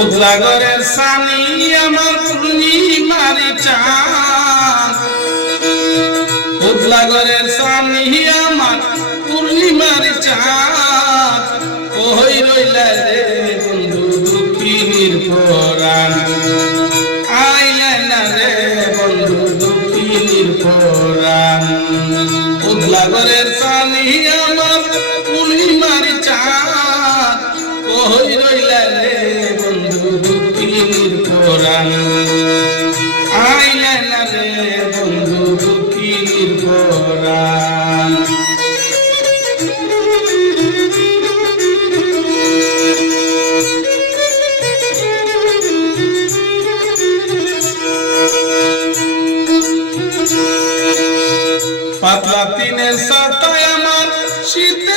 উদলাগরের সানি আমার পূর্ণিমার চাঁদ উদলাগরের সানি আমার পূর্ণিমারি চাঁদ। ওই রইলা রে বন্ধু দুঃখিনীর পরাণ আইলা আমার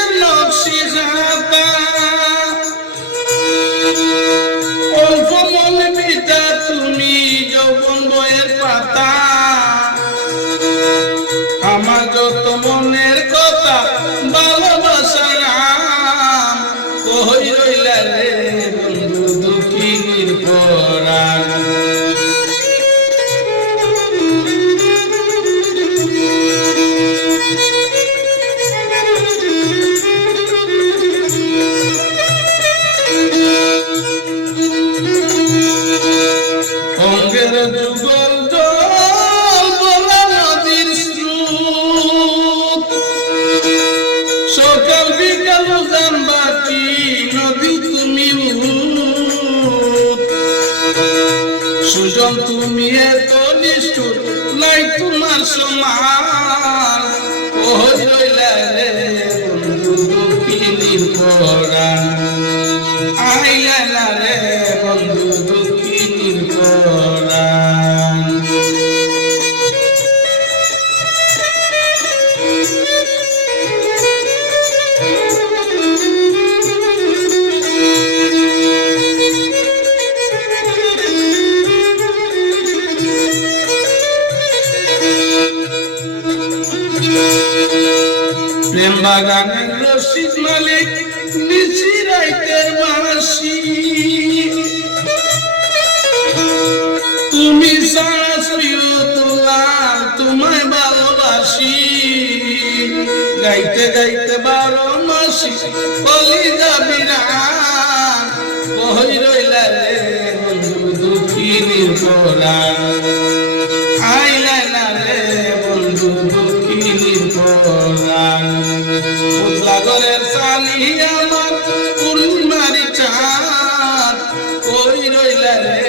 অঙ্গের যুগল জল বলা নদীর স্রোত। সকাল বিকাল জান বাকি, নদী তুমি। সুজন তুমি এত নিষ্ঠুর, নাই তোমার সমান ওই রইলা রে বন্ধু দক্ষিণীর পরাণ আইলা রে প্রেম বাগানের রশিদ মালিক নিচি রাইতের বাসি তুমি সারা প্রিয়তোলাল তোমায় ভালোবাসি। গাইতে গাইতে বারো মাসি, বলি যাবি না। কই রইলা রে বন্ধু দুঃখিনীর অন্তরের চালি আমার ফুলমারি চাঁদ কই রইলা রে